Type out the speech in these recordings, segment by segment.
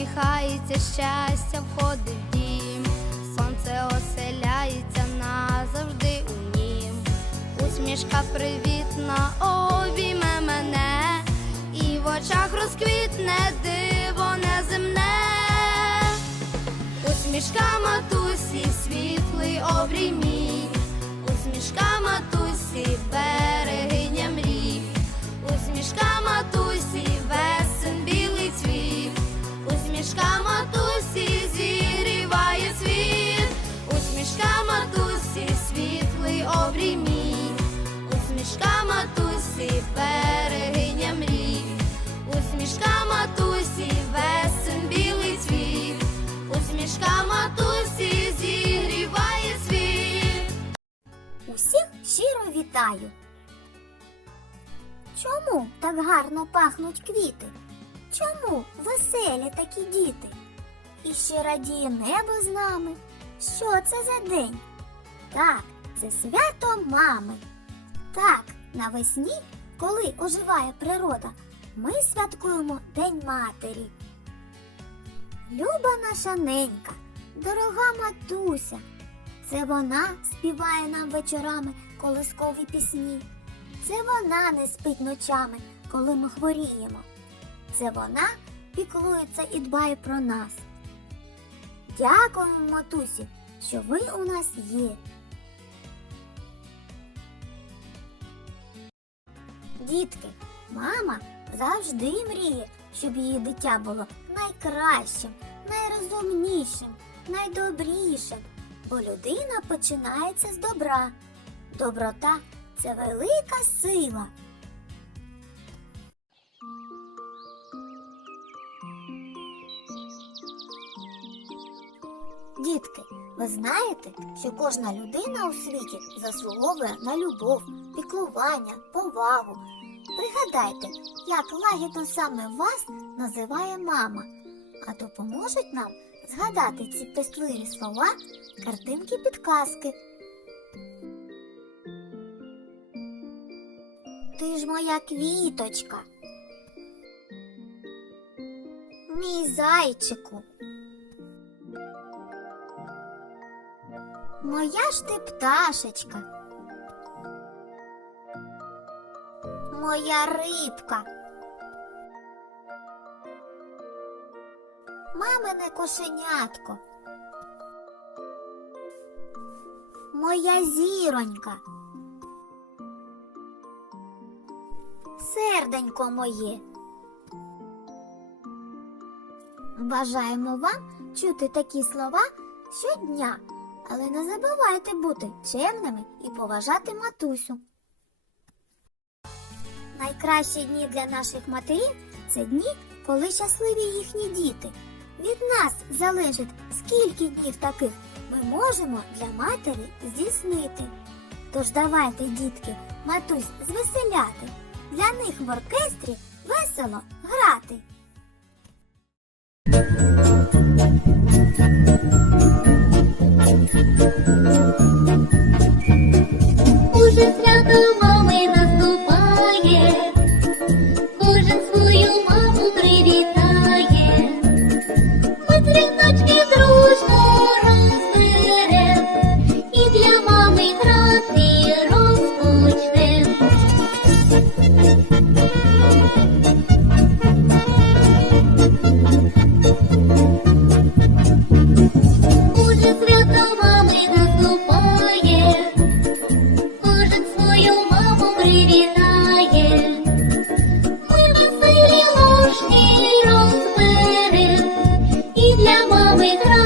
усміхається, щастя входить в дім, сонце оселяється назавжди у нім. Усмішка привітна обійме мене, і в очах розквітне диво неземне. Усмішка матусі, світлий обрій мій, усмішка матусі, берегиня мрій, вітаю. Чому так гарно пахнуть квіти? Чому веселі такі діти? І ще радіє небо з нами. Що це за день? Так, це свято мами. Так, навесні, коли оживає природа, ми святкуємо День Матері. Люба наша ненька, дорога матуся, це вона співає нам вечорами колискові пісні. Це вона не спить ночами, коли ми хворіємо. Це вона піклується і дбає про нас. Дякуємо, матусі, що ви у нас є. Дітки, мама завжди мріє, щоб її дитя було найкращим, найрозумнішим, найдобрішим, бо людина починається з добра. Доброта це велика сила. Дітки, ви знаєте, що кожна людина у світі заслуговує на любов, піклування, повагу. Пригадайте, як лагідно саме вас називає мама, а допоможуть нам згадати ці пестливі слова, картинки підказки. Ти ж моя квіточка. Мій зайчику. Моя ж ти пташечка. Моя рибка. Мамине кошенятко. Моя зіронька. Серденько моє. Бажаємо вам чути такі слова щодня, але не забувайте бути чемними і поважати матусю. Найкращі дні для наших матерів це дні, коли щасливі їхні діти. Від нас залежить, скільки днів таких ми можемо для матері здійснити. Тож давайте, дітки, матусь звеселяти. Для них в оркестрі весело грати. Уже cuidar.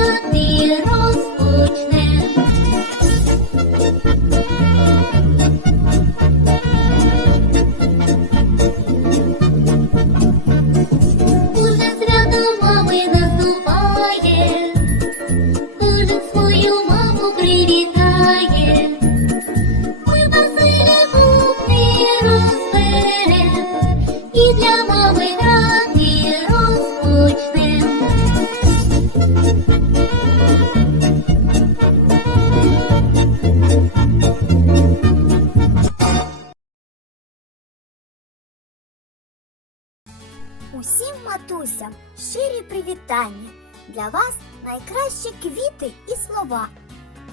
Матусям щирі привітання. Для вас найкращі квіти і слова.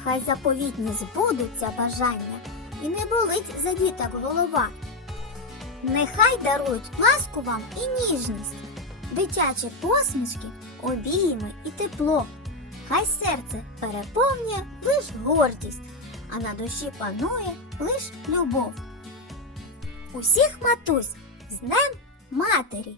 Хай заповітні збудуться бажання і не болить за діток голова. Нехай дарують ласку вам і ніжність, дитячі посмішки, обійми і тепло. Хай серце переповнює лиш гордість, а на душі панує лиш любов. Усіх матусь з Днем Матері!